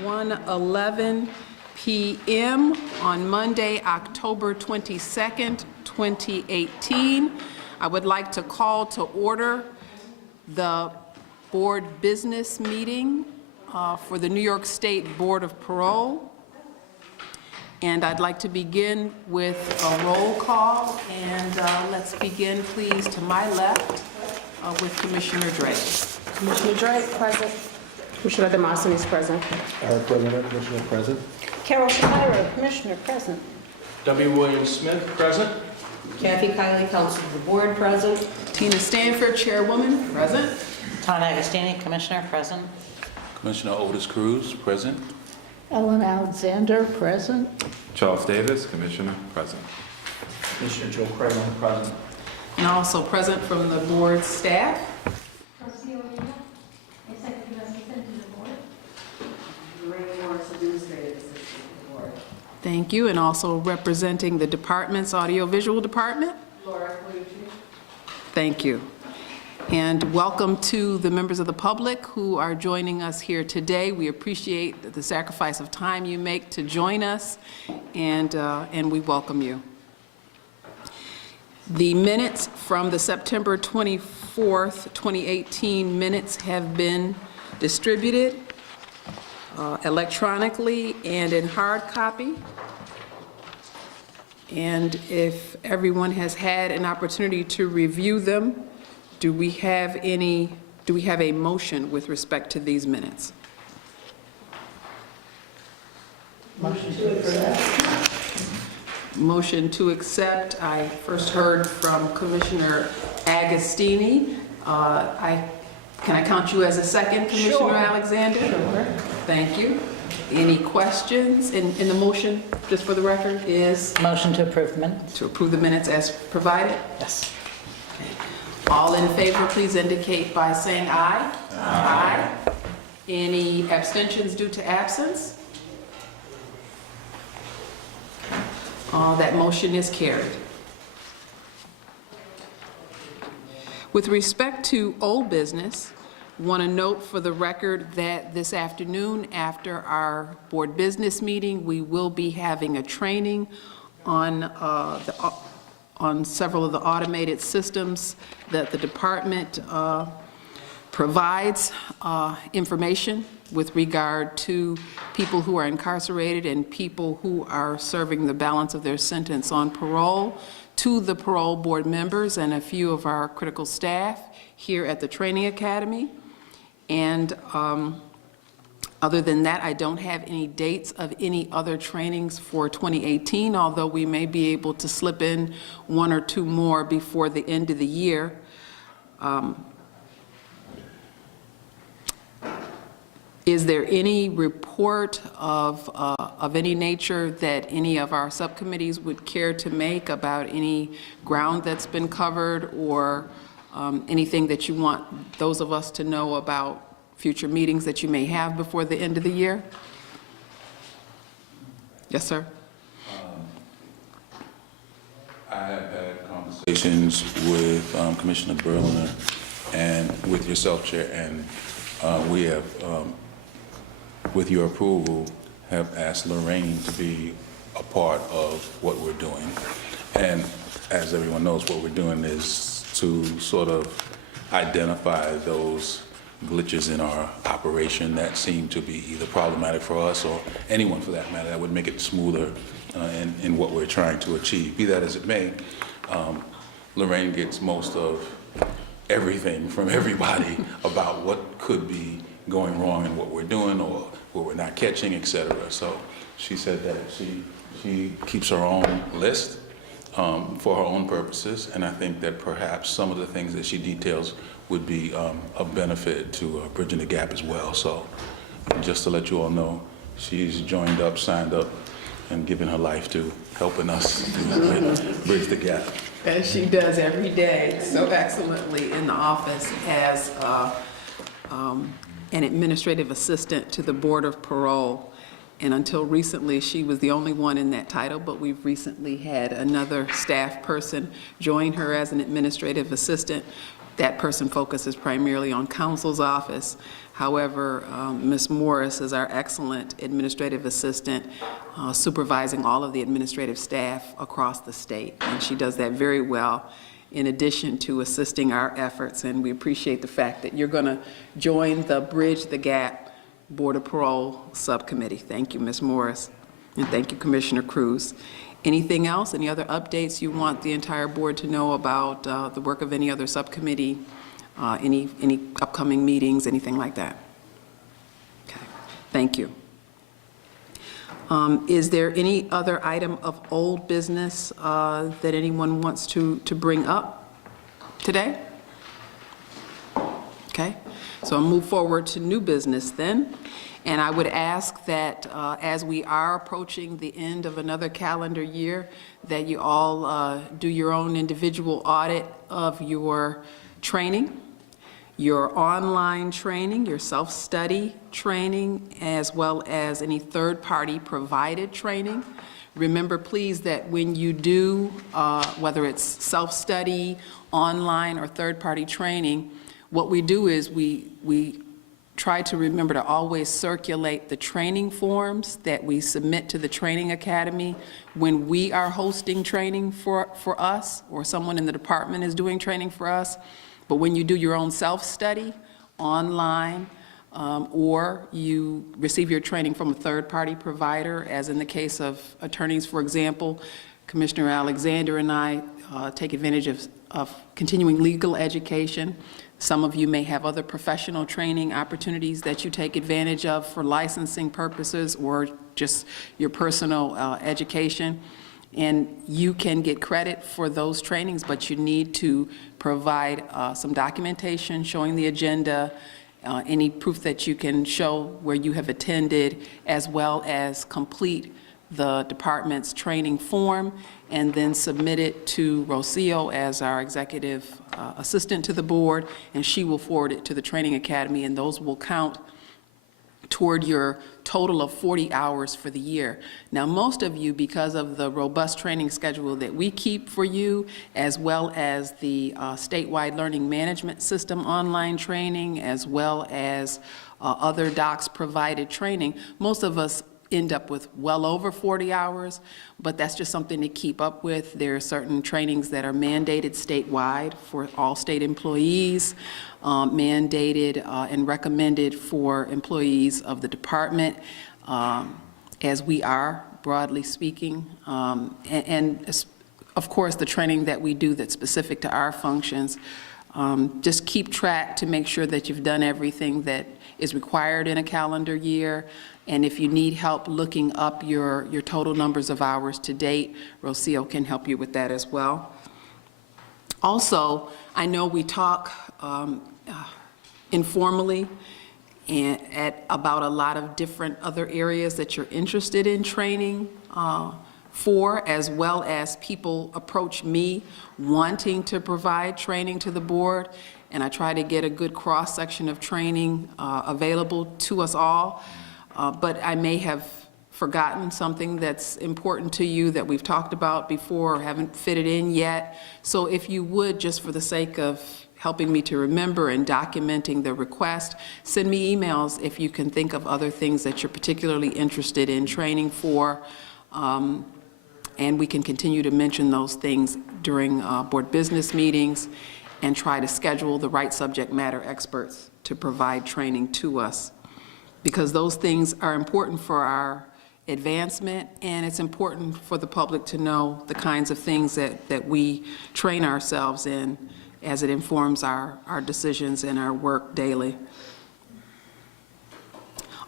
1:11 p.m. on Monday, October 22nd, 2018. I would like to call to order the board business meeting for the New York State Board of Parole. And I'd like to begin with a roll call, and let's begin, please, to my left with Commissioner Drake. Commissioner Drake, present. Commissioner Demosthenes, present. Eric Weatherman, Commissioner, present. Carol Shapiro, Commissioner, present. W. William Smith, present. Kathy Kiley, Counsel of the Board, present. Tina Stanford, Chairwoman, present. Tana Agostini, Commissioner, present. Commissioner Otis Cruz, present. Ellen Alexander, present. Charles Davis, Commissioner, present. Commissioner Joe Craven, present. And also present from the board staff. Trustee O'Neill, Executive Assistant to the Board. Lorraine Morris, Administrative Assistant to the Board. Thank you. And also representing the department's audiovisual department. Laura Colucci. Thank you. And welcome to the members of the public who are joining us here today. We appreciate the sacrifice of time you make to join us, and we welcome you. The minutes from the September 24th, 2018 minutes have been distributed electronically and in hard copy. And if everyone has had an opportunity to review them, do we have a motion with respect to these minutes? Motion to accept. Motion to accept. I first heard from Commissioner Agostini. Can I count you as a second, Commissioner Sure. Alexander? Sure. Thank you. Any questions? In the motion, just for the record, is Motion to approve minutes. to approve the minutes as provided? Yes. All in favor, please indicate by saying aye. Aye. Any abstentions due to absence? That motion is carried. With respect to old business, want to note for the record that this afternoon, after our board business meeting, we will be having a training on several of the automated systems that the department provides information with regard to people who are incarcerated and people who are serving the balance of their sentence on parole, to the parole board members and a few of our critical staff here at the training academy. And other than that, I don't have any dates of any other trainings for 2018, although we may be able to slip in one or two more before the end of the year. Is there any report of any nature that any of our subcommittees would care to make about any ground that's been covered, or anything that you want those of us to know about future meetings that you may have before the end of the year? Yes, sir. I have had conversations with Commissioner Berliner and with yourself, Chair, and we have, with your approval, have asked Lorraine to be a part of what we're doing. And as everyone knows, what we're doing is to sort of identify those glitches in our operation that seem to be either problematic for us or anyone for that matter, that would make it smoother in what we're trying to achieve. Be that as it may, Lorraine gets most of everything from everybody about what could be going wrong in what we're doing or what we're not catching, etc. So she said that she keeps her own list for her own purposes, and I think that perhaps some of the things that she details would be of benefit to bridging the gap as well. So just to let you all know, she's joined up, signed up, and given her life to helping us to bridge the gap. As she does every day so excellently in the office as an administrative assistant to the Board of Parole. And until recently, she was the only one in that title, but we've recently had another staff person join her as an administrative assistant. that person focuses primarily on counsel's office. However, Ms. Morris is our excellent administrative assistant, supervising all of the administrative staff across the state, and she does that very well in addition to assisting our efforts, and we appreciate the fact that you're going to join the Bridge the Gap Board of Parole Subcommittee. Thank you, Ms. Morris, and thank you, Commissioner Cruz. Anything else, any other updates you want the entire board to know about the work of any other subcommittee, any upcoming meetings, anything like that? Okay, thank you. Is there any other item of old business that anyone wants to bring up today? Okay, so I'll move forward to new business then. And I would ask that as we are approaching the end of another calendar year, that you all do your own individual audit of your training, your online training, your self-study training, as well as any third-party provided training. Remember, please, that when you do, whether it's self-study, online, or third-party training, what we do is we try to remember to always circulate the training forms that we submit to the Training Academy when we are hosting training for us, or someone in the department is doing training for us. But when you do your own self-study online, or you receive your training from a third-party provider, as in the case of attorneys, for example, Commissioner Alexander and I take advantage of continuing legal education. Some of you may have other professional training opportunities that you take advantage of for licensing purposes or just your personal education. And you can get credit for those trainings, but you need to provide some documentation showing the agenda, any proof that you can show where you have attended, as well as complete the department's training form and then submit it to Rocio as our executive assistant to the board, and she will forward it to the Training Academy, and those will count toward your total of 40 hours for the year. Now, most of you, because of the robust training schedule that we keep for you, as well as the statewide learning management system online training, as well as other docs provided training, most of us end up with well over 40 hours, but that's just something to keep up with. There are certain trainings that are mandated statewide for all state employees, mandated and recommended for employees of the department, as we are, broadly speaking, and of course the training that we do that's specific to our functions. Just keep track to make sure that you've done everything that is required in a calendar year. And if you need help looking up your total numbers of hours to date, Rocio can help you with that as well. Also, I know we talk informally about a lot of different other areas that you're interested in training for, as well as people approach me wanting to provide training to the board, and I try to get a good cross-section of training available to us all. But I may have forgotten something that's important to you that we've talked about before or haven't fitted in yet. So if you would, just for the sake of helping me to remember and documenting the request, send me emails if you can think of other things that you're particularly interested in training for. And we can continue to mention those things during board business meetings and try to schedule the right subject matter experts to provide training to us, because those things are important for our advancement, and it's important for the public to know the kinds of things that we train ourselves in, as it informs our decisions and our work daily.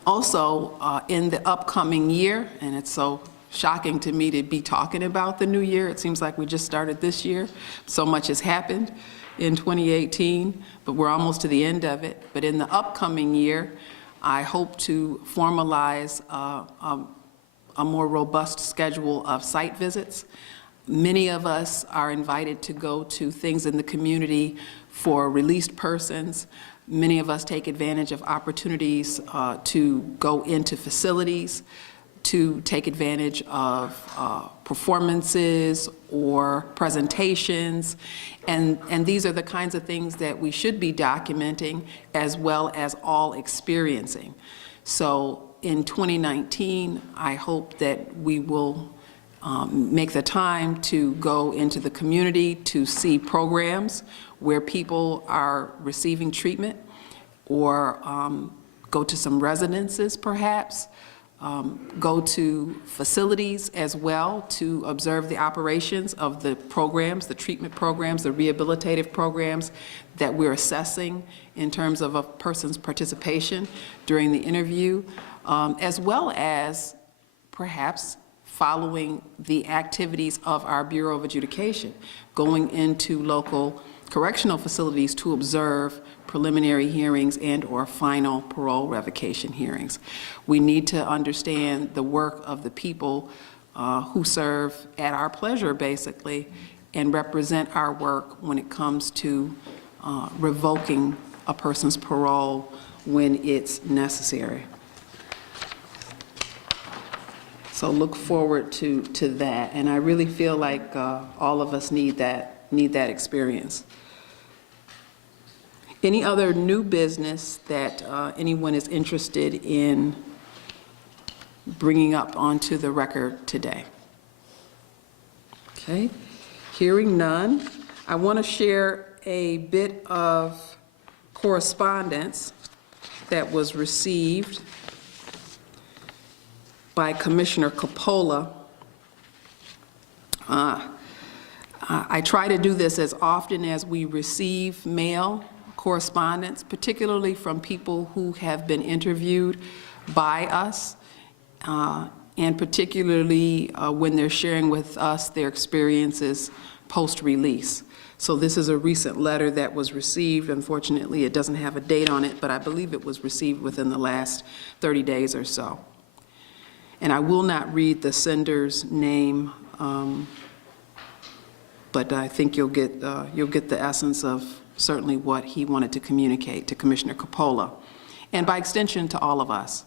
Also, in the upcoming year, and it's so shocking to me to be talking about the new year. It seems like we just started this year. So much has happened in 2018, but we're almost to the end of it. But in the upcoming year, I hope to formalize a more robust schedule of site visits. Many of us are invited to go to things in the community for released persons. Many of us take advantage of opportunities to go into facilities, to take advantage of performances or presentations, and these are the kinds of things that we should be documenting as well as all experiencing. So in 2019, I hope that we will make the time to go into the community to see programs where people are receiving treatment, or go to some residences perhaps, go to facilities as well to observe the operations of the programs, the treatment programs, the rehabilitative programs that we're assessing in terms of a person's participation during the interview, as well as perhaps following the activities of our Bureau of Adjudication, going into local correctional facilities to observe preliminary hearings and or final parole revocation hearings. We need to understand the work of the people who serve at our pleasure, basically, and represent our work when it comes to revoking a person's parole when it's necessary. So look forward to that, and I really feel like all of us need that experience. Any other new business that anyone is interested in bringing up onto the record today? Okay, hearing none, I want to share a bit of correspondence that was received by Commissioner Coppola. I try to do this as often as we receive mail correspondence, particularly from people who have been interviewed by us, and particularly when they're sharing with us their experiences post-release. So this is a recent letter that was received. Unfortunately, it doesn't have a date on it, but I believe it was received within the last 30 days or so. And I will not read the sender's name, but I think you'll get the essence of certainly what he wanted to communicate to Commissioner Coppola, and by extension to all of us.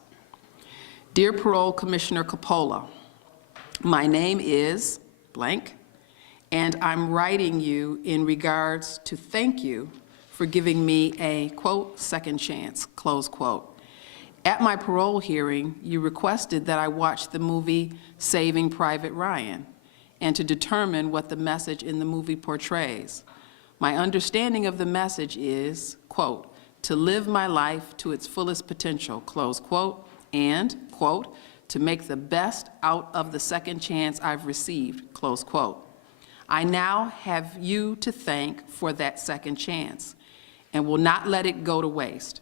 Dear Parole Commissioner Coppola, my name is blank, and I'm writing you in regards to thank you for giving me a, quote, second chance, close quote. At my parole hearing, you requested that I watch the movie Saving Private Ryan and to determine what the message in the movie portrays. My understanding of the message is, quote, to live my life to its fullest potential, close quote, and, quote, to make the best out of the second chance I've received, close quote. I now have you to thank for that second chance and will not let it go to waste.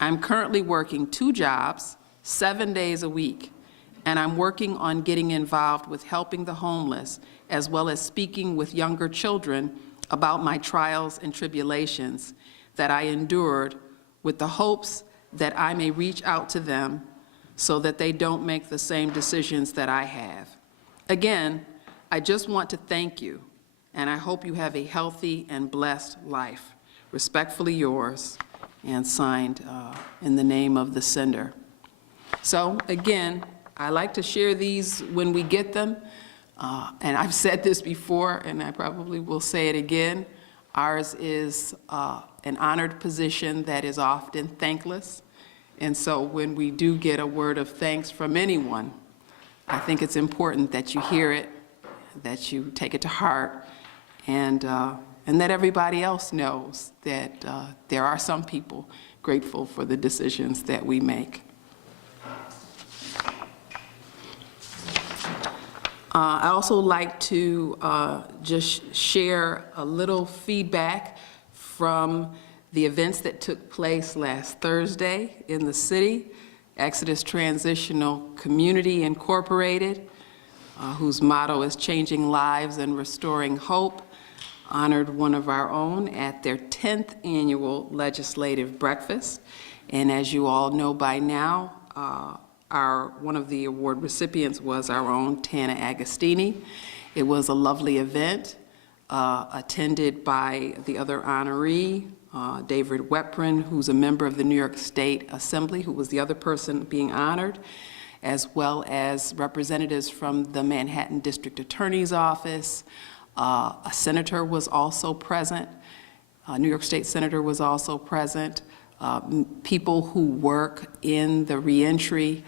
I'm currently working 2 jobs, 7 days a week, and I'm working on getting involved with helping the homeless, as well as speaking with younger children about my trials and tribulations that I endured, with the hopes that I may reach out to them so that they don't make the same decisions that I have. Again, I just want to thank you, and I hope you have a healthy and blessed life. Respectfully yours, and signed in the name of the sender. So again, I like to share these when we get them, and I've said this before, and I probably will say it again. Ours is an honored position that is often thankless, and so when we do get a word of thanks from anyone, I think it's important that you hear it, that you take it to heart, and that everybody else knows that there are some people grateful for the decisions that we make. I'd also like to just share a little feedback from the events that took place last Thursday in the city. Exodus Transitional Community Incorporated, whose motto is changing lives and restoring hope, honored one of our own at their 10th annual legislative breakfast. And as you all know by now, one of the award recipients was our own Tana Agostini. It was a lovely event attended by the other honoree, David Weprin, who's a member of the New York State Assembly, who was the other person being honored, as well as representatives from the Manhattan District Attorney's Office. A senator was also present. A New York State Senator was also present. People who work in the reentry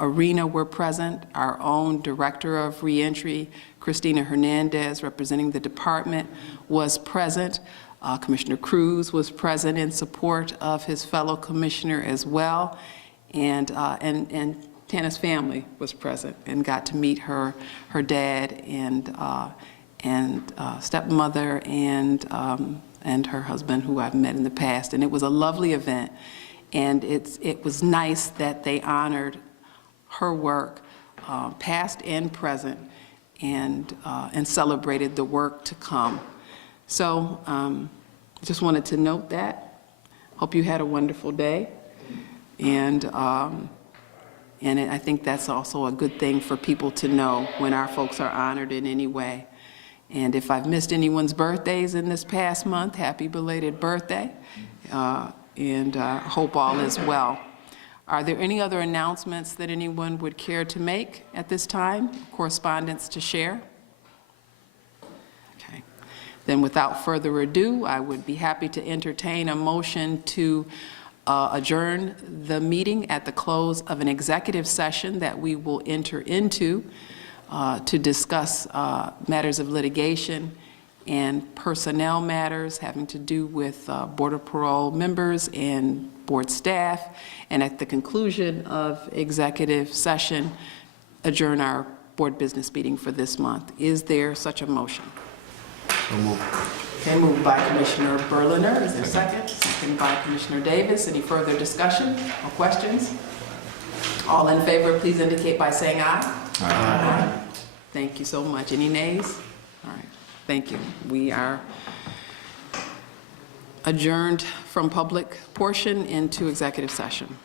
arena were present. Our own Director of Reentry, Christina Hernandez, representing the department, was present. Commissioner Cruz was present in support of his fellow commissioner as well. And Tana's family was present and got to meet her dad and stepmother and her husband, who I've met in the past. And it was a lovely event. And it was nice that they honored her work, past and present, and celebrated the work to come. So just wanted to note that. Hope you had a wonderful day. And I think that's also a good thing for people to know when our folks are honored in any way. And if I've missed anyone's birthdays in this past month, happy belated birthday. And hope all is well. Are there any other announcements that anyone would care to make at this time? Correspondence to share? Okay. Then without further ado, I would be happy to entertain a motion to adjourn the meeting at the close of an executive session that we will enter into to discuss matters of litigation and personnel matters having to do with Board of Parole members and board staff, and at the conclusion of executive session, adjourn our board business meeting for this month. Is there such a motion? So moved. Okay, moved by Commissioner Berliner. Is there a second? Second by Commissioner Davis. Any further discussion or questions? All in favor, please indicate by saying aye. Aye. Thank you so much. Any nays? All right. Thank you. We are adjourned from public portion into executive session.